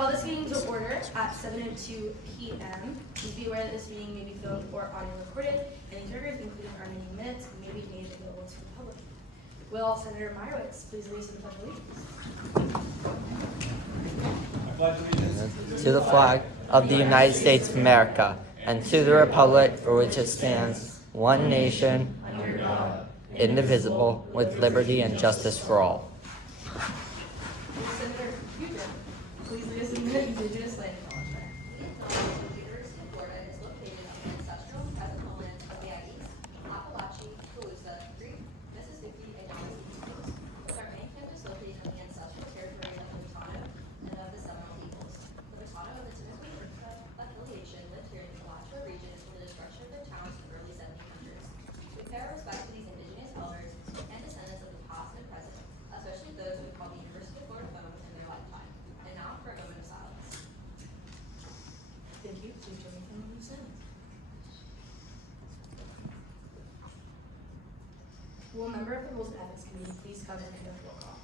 call this meeting to order at 7:02 p.m. Please be aware that this meeting may be filmed or audio recorded. Any records, including our meeting minutes, may be made available to the public. Will Senator Meyerowitz please lead us in the Pledge of Allegiance? To the flag of the United States of America, and to the republic for which it stands, one nation, under God, indivisible, with liberty and justice for all. Senator Huger, please lead us in the Indigenous Land Acknowledgement. The University of Florida is located on the ancestral and present homelands of the Aggies, Appalachee, Calusa, Creek, Mississippi, and Yamasee, with our main campus located on the ancestral territory of the Watano and of the Seminole peoples. The Watano of the Timucua affiliation lived here in the Alachua region until the destruction of their towns in the early 1700s. We pay our respect to these indigenous elders and descendants of the past and present, especially those who called the University of Florida home in their lifetime. And now for a moment of silence. Thank you. Please join me for a moment of silence. Will a member of the Rules and Ethics Committee please come and conduct roll call?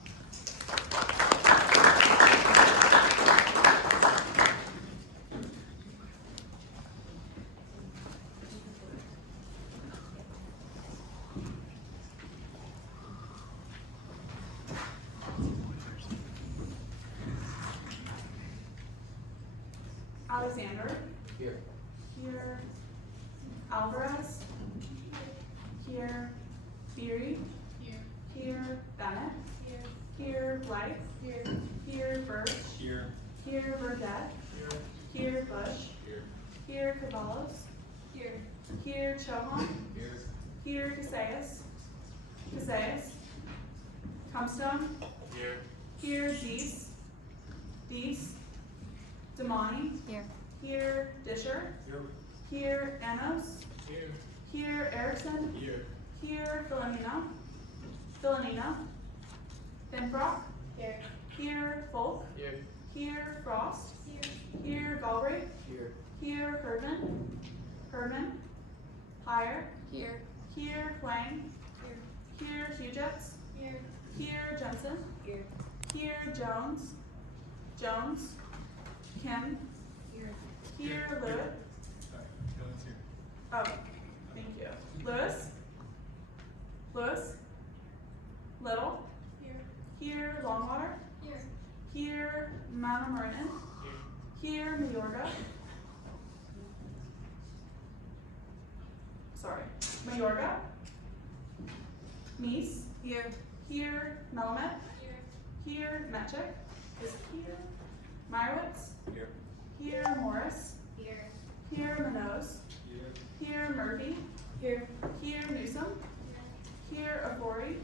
Alexander. Here. Here. Alvarez. Here. Beery. Here. Bennett. Here. Blythe. Here. Birch. Here. Here. Burdette. Here. Bush. Here. Caballos. Here. Chohan. Here. Casillas. Comstone. Here. Deese. Damani. Here. Disher. Here. Anos. Here. Erickson. Here. Philanina. Finfrock. Here. Folk. Here. Frost. Here. Galbraith. Here. Herdman. Higher. Here. Huang. Here. Hugets. Here. Jensen. Here. Jones. Kim. Here. Lewitt. Oh, thank you. Lewis. Little. Here. Longwater. Here. Mount Marinin. Here. Mayorga. Meese. Here. Melamed. Here. Metchik. Is here. Meyerowitz. Here. Morris. Here. Minoz. Here. Murphy. Here. Newsom. Here. Ofori.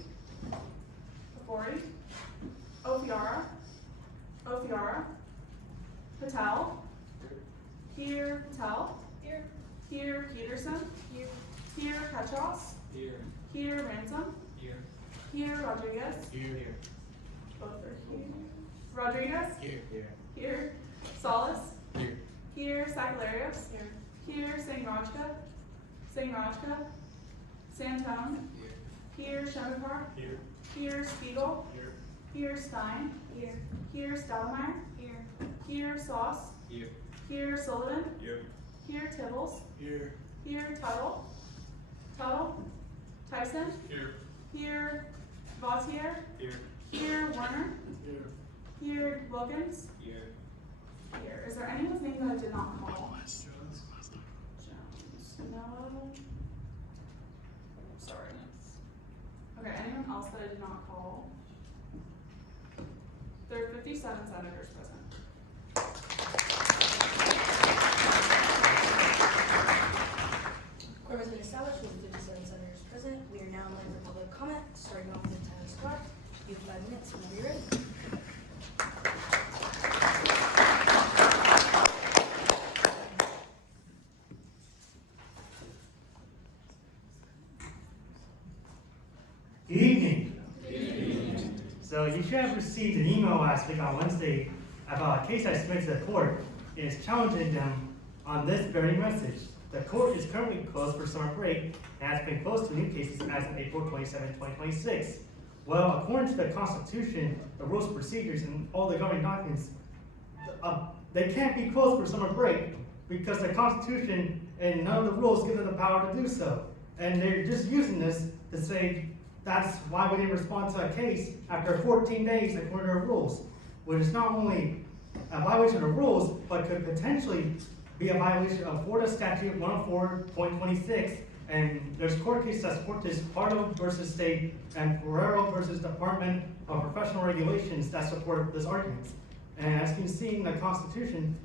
Ofiara. Patel. Here. Patel. Here. Peterson. Here. Petros. Here. Ransom. Here. Rodriguez. Both are here. Rodriguez. Here. Solis. Here. Sakalarios. Here. Sangrajka. Santone. Here. Shemikar. Here. Spiegel. Here. Stein. Here. Stoudemire. Here. Sauce. Here. Sullivan. Here. Tibbles. Here. Tuttle. Tyson. Here. Vautier. Here. Werner. Here. Wilkins. Here. Is there anyone's name that I did not call? Jones. No. Sorry. Okay, anyone else that I did not call? There are 57 senators present. Quorum has been established with 57 senators present. We are now in line for public comment, starting off with Sklar. You have 5 minutes whenever you're ready. Good evening. So you should have received an email last week on Wednesday about a case I submitted to the court. It is challenging them on this very message. The court is currently closed for summer break and has been closed to new cases as of April 27, 2026. Well, according to the Constitution, the rules of procedures, and all the governing documents, they can't be closed for summer break because the Constitution and none of the rules give them the power to do so. And they're just using this to say that's why we didn't respond to a case after 14 days according to our rules, which is not only a violation of the rules, but could potentially be a violation of Florida Statute 104.26. And there's court cases that support this, Pardo versus State and Ferrero versus Department of Professional Regulations that support this argument. And as you can see in the Constitution,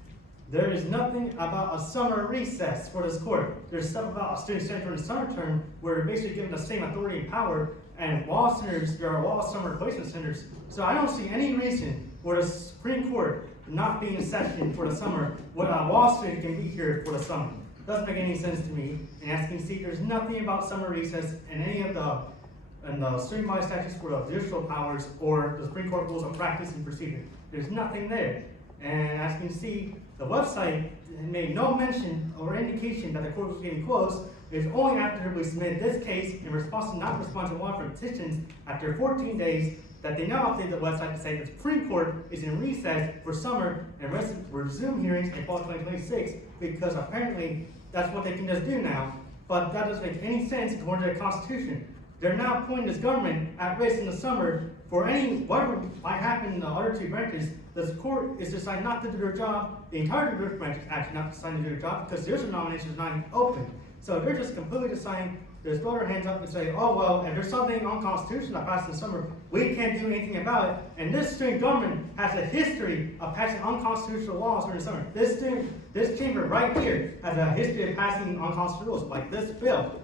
there is nothing about a summer recess for this court. There's stuff about a student center during the summer term where they're basically given the same authority and power, and law centers, there are law summer placement centers. So I don't see any reason for the Supreme Court not being in session for the summer when a law student can be here for the summer. Doesn't make any sense to me. And as you can see, there's nothing about summer recess in any of the streamlined statutes for the judicial powers or the Supreme Court rules of practice and procedure. There's nothing there. And as you can see, the website made no mention or indication that the court was getting closed. It's only after we submitted this case in response to not responding to one of our petitions after 14 days that they now update the website to say the Supreme Court is in recess for summer and resume hearings in fall 2026 because apparently that's what they can just do now. But that doesn't make any sense according to the Constitution. They're now putting this government at risk in the summer for whatever might happen in the other two branches. The court is deciding not to do their job. The entire judicial branch is actually not deciding to do their job because judicial nomination is not even open. So they're just completely deciding to throw their hands up and say, oh, well, if there's something unconstitutional that passed in the summer, we can't do anything about it. And this student government has a history of passing unconstitutional laws during the summer. This chamber right here has a history of passing unconstitutional rules, like this bill.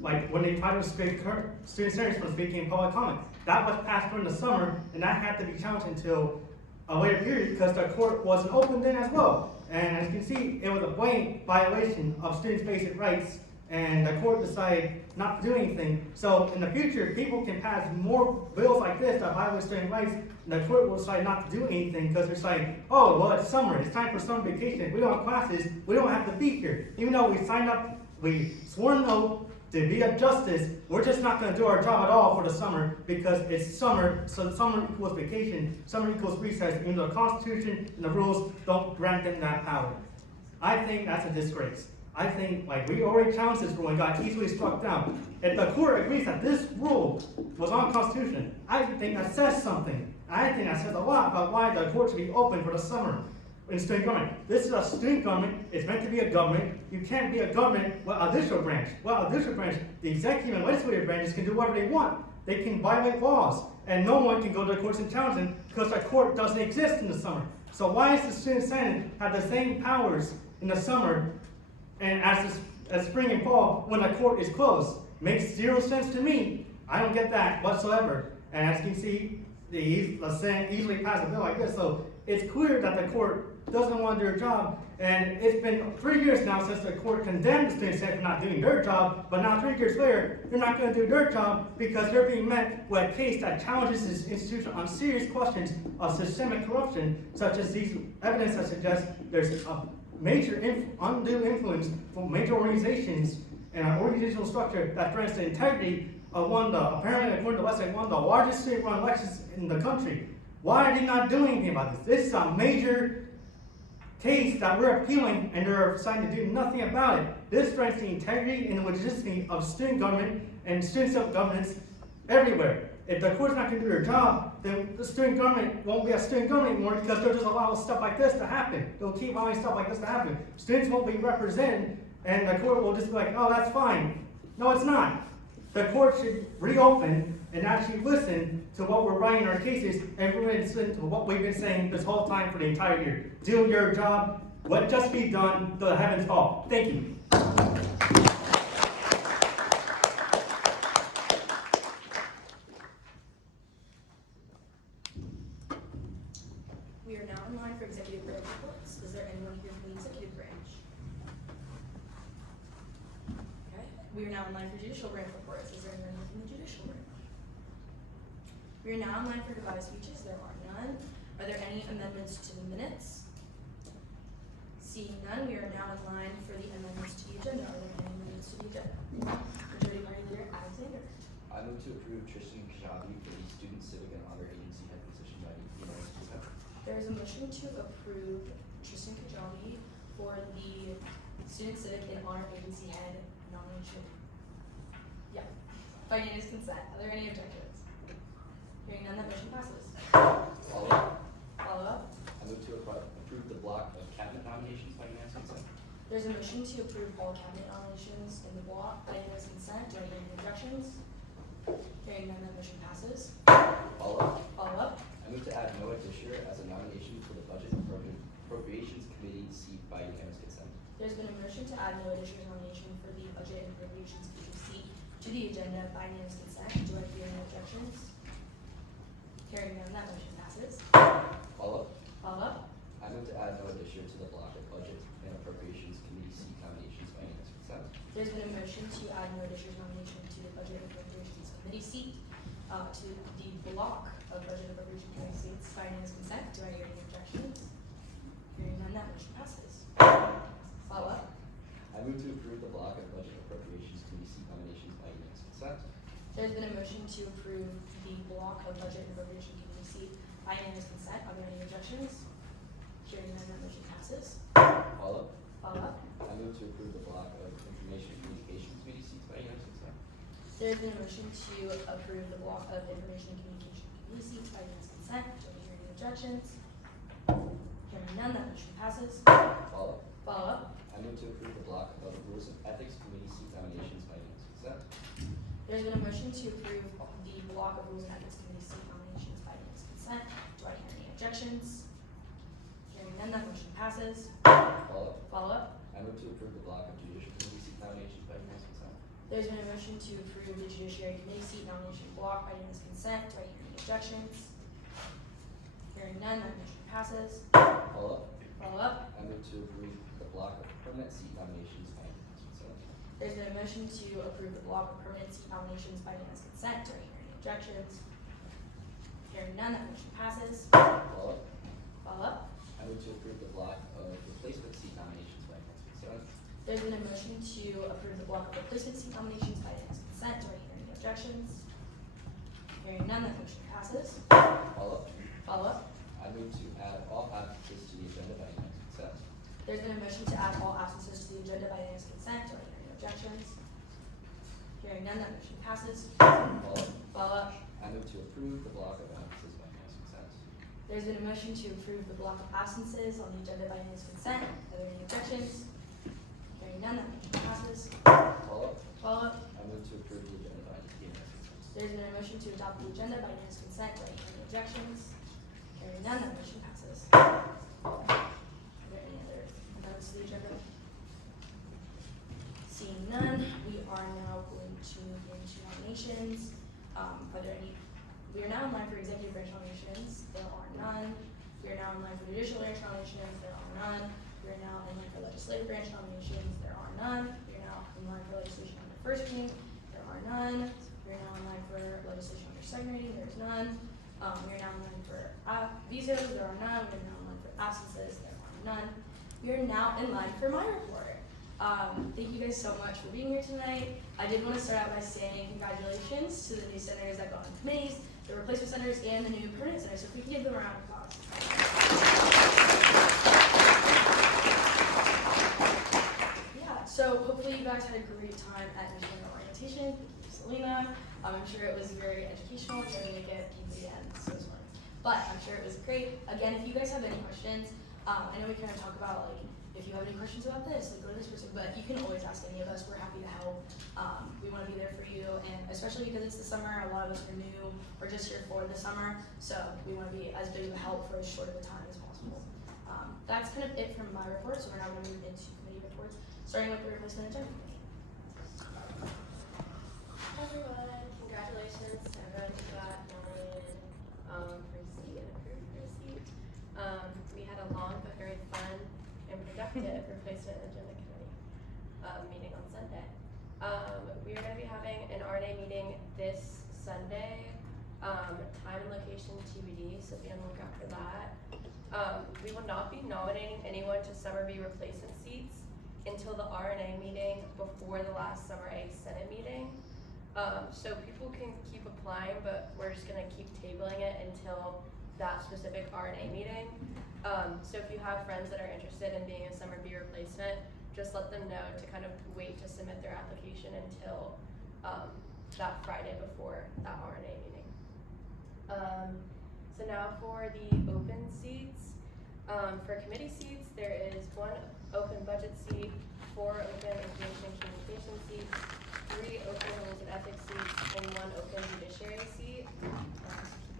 Like when they tried to restrict student senators from speaking in public comment. That was passed during the summer, and that had to be challenged until a later period because the court wasn't open then as well. And as you can see, it was a blatant violation of students' basic rights, and the court decided not to do anything. So in the future, people can pass more bills like this that violate student rights, and the court will decide not to do anything because they're saying, oh, well, it's summer, it's time for summer vacation. We don't have classes, we don't have to be here. Even though we signed up, we swore an oath to be a justice, we're just not going to do our job at all for the summer because it's summer, so summer equals vacation, summer equals recess, even though the Constitution and the rules don't grant them that power. I think that's a disgrace. I think, like, we already challenged this rule and got easily struck down. If the court agrees that this rule was unconstitutional, I think that says something. I think that says a lot about why the court should be open for the summer. In student government. This is a student government. It's meant to be a government. You can't be a government with a judicial branch. Well, a judicial branch, the executive and legislative branches can do whatever they want. They can violate laws, and no one can go to the courts and challenge them because the court doesn't exist in the summer. So why does the student senate have the same powers in the summer and as spring and fall when the court is closed? Makes zero sense to me. I don't get that whatsoever. And as you can see, the Senate easily passed a bill like this. So it's clear that the court doesn't want to do their job, and it's been 3 years now since the court condemned the student senate for not doing their job, but now 3 years later, they're not going to do their job because they're being met with a case that challenges this institution on serious questions of systemic corruption, such as these evidence that suggests there's a major undue influence from major organizations and an organizational structure that threatens the integrity of apparently according to the website, one of the largest student-run elections in the country. Why are they not doing anything about this? This is a major case that we're appealing, and they're deciding to do nothing about it. This threatens the integrity and the legitimacy of student government and student self-governance everywhere. If the court's not going to do their job, then the student government won't be a student government anymore because they'll just allow stuff like this to happen. They'll keep allowing stuff like this to happen. Students won't be represented, and the court will just be like, oh, that's fine. No, it's not. The court should reopen and actually listen to what we're writing in our cases and listen to what we've been saying this whole time for the entire year. Do your job. Let just be done till the heavens fall. Thank you. We are now in line for executive branch reports. Is there anyone here from the executive branch? Okay. We are now in line for judicial branch reports. Is there anyone here from the judicial branch? We are now in line for goodbye speeches. There are none. Are there any amendments to the minutes? Seeing none, we are now in line for the amendments to the agenda. Are there any amendments to the agenda? Majority Party Leader Alexander. I move to approve Tristan Kajabi for the Student Civic and Other Agency Head position by unanimous consent. There is a motion to approve Tristan Kajabi for the Student Civic and Honor Agency Head nomination. Yeah, by unanimous consent. Are there any objections? Hearing none, that motion passes. Follow up. Follow up. I move to approve the block of cabinet nominations by unanimous consent. There's a motion to approve all cabinet nominations in the block by unanimous consent. Do I hear any objections? Hearing none, that motion passes. Follow up. Follow up. I move to add Noah Disher as a nomination for the Budget and Appropriations Committee seat by unanimous consent. There's been a motion to add Noah Disher's nomination for the Budget and Appropriations Committee seat to the agenda by unanimous consent. Do I hear any objections? Hearing none, that motion passes. Follow up. Follow up. I move to add Noah Disher to the block of Budget and Appropriations Committee seat nominations by unanimous consent. There's been a motion to add Noah Disher's nomination to the Budget and Appropriations Committee seat to the block of Budget and Appropriations Committee seats by unanimous consent. Do I hear any objections? Hearing none, that motion passes. Follow up. I move to approve the block of Budget and Appropriations Committee seat nominations by unanimous consent. There's been a motion to approve the block of Budget and Appropriations Committee seat by unanimous consent. Are there any objections? Hearing none, that motion passes. Follow up. Follow up. I move to approve the block of Information and Communications Committee seats by unanimous consent. There's been a motion to approve the block of Information and Communication Committee seats by unanimous consent. Do I hear any objections? Hearing none, that motion passes. Follow up. Follow up. I move to approve the block of Rules and Ethics Committee seat nominations by unanimous consent. There's been a motion to approve the block of Rules and Ethics Committee seat nominations by unanimous consent. Do I hear any objections? Hearing none, that motion passes. Follow up. Follow up. I move to approve the block of Judicial Committee seat nominations by unanimous consent. There's been a motion to approve the Judiciary Committee seat nomination block by unanimous consent. Do I hear any objections? Hearing none, that motion passes. Follow up. Follow up. I move to approve the block of permanent seat nominations by unanimous consent. There's been a motion to approve the block of permanent seat nominations by unanimous consent. Do I hear any objections? Hearing none, that motion passes. Follow up. Follow up. I move to approve the block of replacement seat nominations by unanimous consent. There's been a motion to approve the block of replacement seat nominations by unanimous consent. Do I hear any objections? Hearing none, that motion passes. Follow up. Follow up. I move to add all absences to the agenda by unanimous consent. There's been a motion to add all absences to the agenda by unanimous consent. Do I hear any objections? Hearing none, that motion passes. Follow up. Follow up. I move to approve the block of absences by unanimous consent. There's been a motion to approve the block of absences on the agenda by unanimous consent. Are there any objections? Hearing none, that motion passes. Follow up. Follow up. I move to approve the agenda by unanimous consent. There's been a motion to adopt the agenda by unanimous consent. Do I hear any objections? Hearing none, that motion passes. Are there any other amendments to the agenda? Seeing none, we are now going to move into nominations. We are now in line for executive branch nominations. There are none. We are now in line for judicial branch nominations. There are none. We are now in line for legislative branch nominations. There are none. We are now in line for legislation under first reading. There are none. We are now in line for legislation under second reading. There is none. We are now in line for visas. There are none. We are now in line for absences. There are none. We are now in line for my report. Thank you guys so much for being here tonight. I did want to start out by saying congratulations to the new senators that got on committees, the replacement senators, and the new permanent senators. So if we can give them a round of applause. Yeah, so hopefully you guys had a great time at Michigan orientation. Thank you, Selena. I'm sure it was very educational. I didn't make it easy and so fun. But I'm sure it was great. Again, if you guys have any questions, I know we kind of talk about like if you have any questions about this, like go to this person, but you can always ask any of us. We're happy to help. We want to be there for you, and especially because it's the summer, a lot of us are new. We're just here for the summer, so we want to be as big of a help for as short of a time as possible. That's kind of it from my report, so we're now going to move into committee reports, starting with the replacement agenda committee. Hi everyone, congratulations to everyone who got nominated for a seat and approved for a seat. We had a long but very fun and productive replacement agenda committee meeting on Sunday. We are going to be having an RNA meeting this Sunday, time and location TBD, so be on the lookout for that. We will not be nominating anyone to Summer B replacement seats until the RNA meeting before the last Summer A Senate meeting. So people can keep applying, but we're just gonna keep tabling it until that specific RNA meeting. So if you have friends that are interested in being a summer B replacement, just let them know to kind of wait to submit their application until that Friday before that RNA meeting. So now for the open seats. For committee seats, there is 1 open budget seat, 4 open information and communication seats, 3 open rules and ethics seats, and 1 open judiciary seat.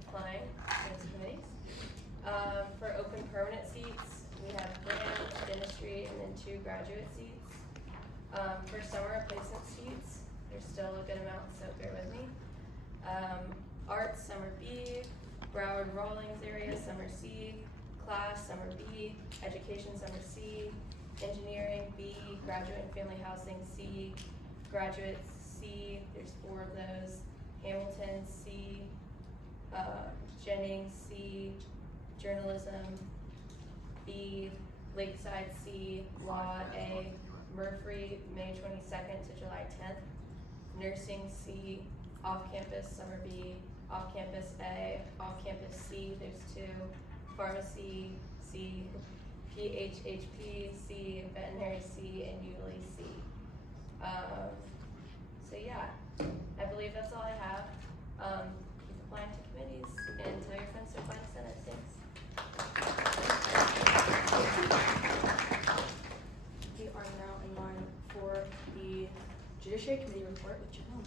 Applying to those committees. For open permanent seats, we have brand, dentistry, and then 2 graduate seats. For summer replacement seats, there's still a good amount, so bear with me. Arts, summer B, Broward Rawlings area, summer C, class, summer B, education, summer C, engineering B, graduate and family housing C, graduate C, there's 4 of those, Hamilton C, Jennings C, journalism B, Lakeside C, law A, Murphy, May 22nd to July 10th, nursing C, off-campus summer B, off-campus A, off-campus C, there's 2, pharmacy C, PHHP C, veterinary C, and ULE C. So yeah, I believe that's all I have. Keep applying to committees and tell your friends to apply to Senate. Thanks. We are now in line for the Judiciary Committee report with Janelle.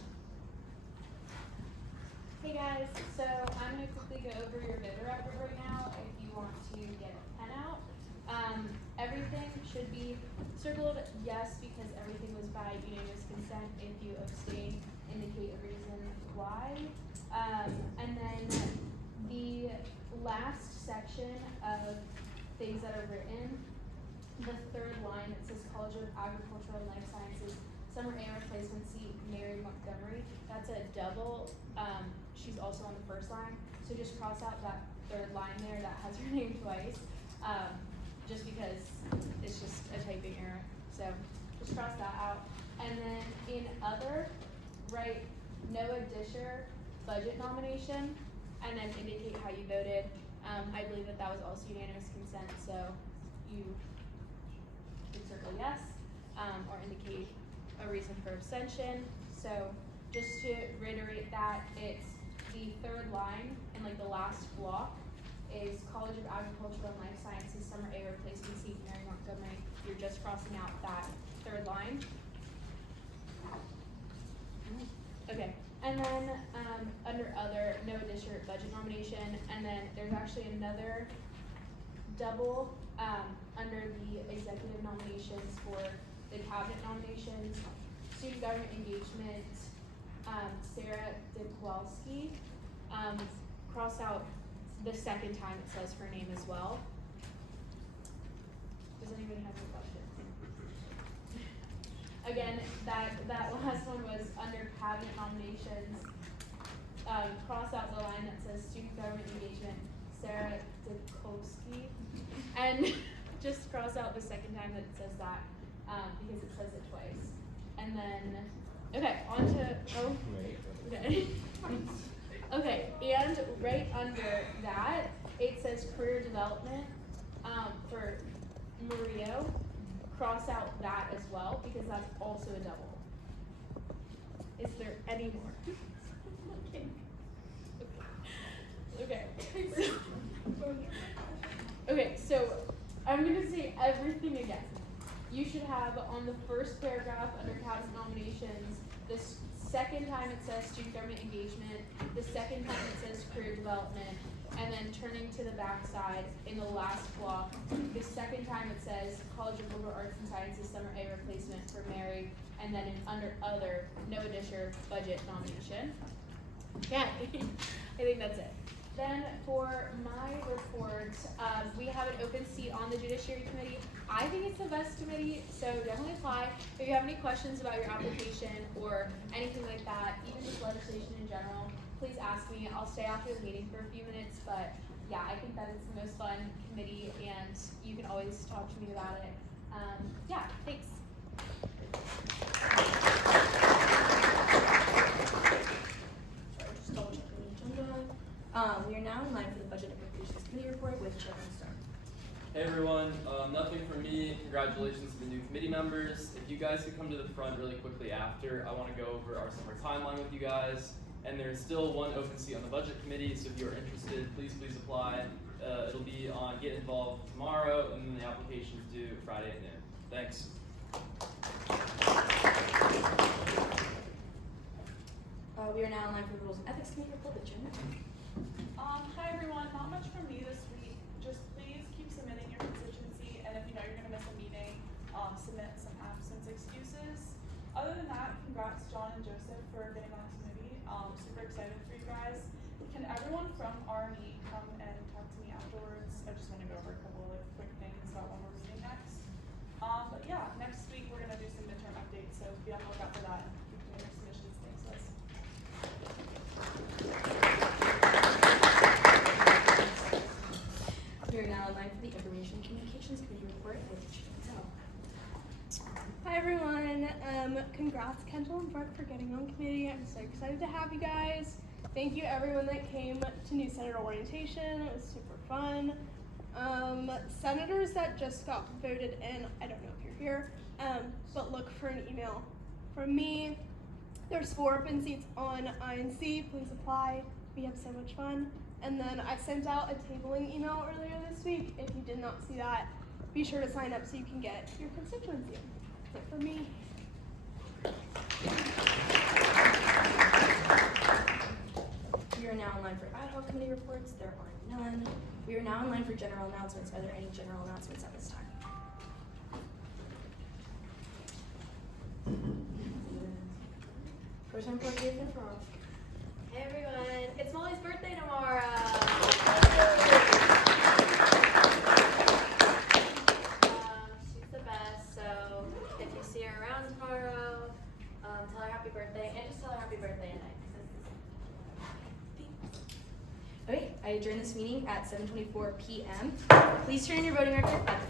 Hey guys, so I'm going to quickly go over your bid record right now if you want to get a pen out. Everything should be circled yes because everything was by unanimous consent. If you abstain, indicate a reason why. And then the last section of things that are written, the 3rd line, it says College of Agricultural and Life Sciences, Summer A replacement seat, Mary Montgomery. That's a double. She's also on the 1st line. So just cross out that 3rd line there that has her name twice. Just because it's just a typing error. So just cross that out. And then in other, write Noah Disher budget nomination and then indicate how you voted. I believe that was also unanimous consent, so you can circle yes or indicate a reason for abstention. So just to reiterate that, it's the 3rd line in like the last block is College of Agricultural and Life Sciences Summer A replacement seat, Mary Montgomery. You're just crossing out that 3rd line. Okay, and then under other, no addition budget nomination, and then there's actually another double under the executive nominations for the cabinet nominations, student government engagement, Sarah Dipkowalski. Cross out the 2nd time it says her name as well. Does anybody have any questions? Again, that last one was under cabinet nominations. Cross out the line that says student government engagement, Sarah Dipkowalski, and just cross out the 2nd time that it says that because it says it twice. And then, okay, on to, okay. Okay, and right under that, it says career development for Mario. Cross out that as well because that's also a double. Is there any more? Okay. Okay, so I'm gonna say everything again. You should have on the 1st paragraph under cabinet nominations, this 2nd time it says student government engagement, the 2nd time it says career development, and then turning to the back side in the last block, the 2nd time it says College of Liberal Arts and Sciences Summer A replacement for Mary, and then under other, no addition budget nomination. Yeah, I think that's it. Then for my report, we have an open seat on the Judiciary Committee. I think it's the best committee, so definitely apply. If you have any questions about your application or anything like that, even just legislation in general, please ask me. I'll stay after the meeting for a few minutes, but yeah, I think that it's the most fun committee and you can always talk to me about it. Yeah, thanks. We are now in line for the budget appropriation Hey everyone, nothing from me. Congratulations to the new committee members. If you guys could come to the front really quickly after, I want to go over our summer timeline with you guys. And there's still one open seat on the budget committee, so if you're interested, please apply. It'll be on Get Involved tomorrow, and then the application's due Friday at noon. Thanks. We are now in line for the Rules and Ethics Committee report. Adjournment. Hi everyone, not much from me this week. Just please keep submitting your constituency, and if you know you're gonna miss a meeting, submit some absence excuses. Other than that, congrats John and Joseph for getting on the committee. Super excited for you guys. Can everyone from R&E come and talk to me afterwards? I just want to go over a couple of quick things about when we're meeting next. But yeah, next week we're gonna do some midterm updates, so be on the lookout for that and keep doing your submissions. Thanks, guys. We are now in line for the Information and Communications Committee report with Chantel. Hi everyone. Congrats Kendall and Brooke for getting on committee. I'm so excited to have you guys. Thank you everyone that came to new senator orientation. It was super fun. Senators that just got voted in, I don't know if you're here, but look for an email from me. There's 4 open seats on INC. Please apply. We have so much fun. And then I sent out a tabling email earlier this week. If you did not see that, be sure to sign up so you can get your constituency. That's it for me. We are now in line for ad hoc committee reports. There are none. We are now in line for general announcements. Are there any general announcements at this time? First time for Ethan Frost. Hey everyone, it's Molly's birthday tomorrow. She's the best, so if you see her around tomorrow, tell her happy birthday, and just tell her happy birthday at night. Okay, I adjourn this meeting at 7:24 p.m. Please turn in your voting record at the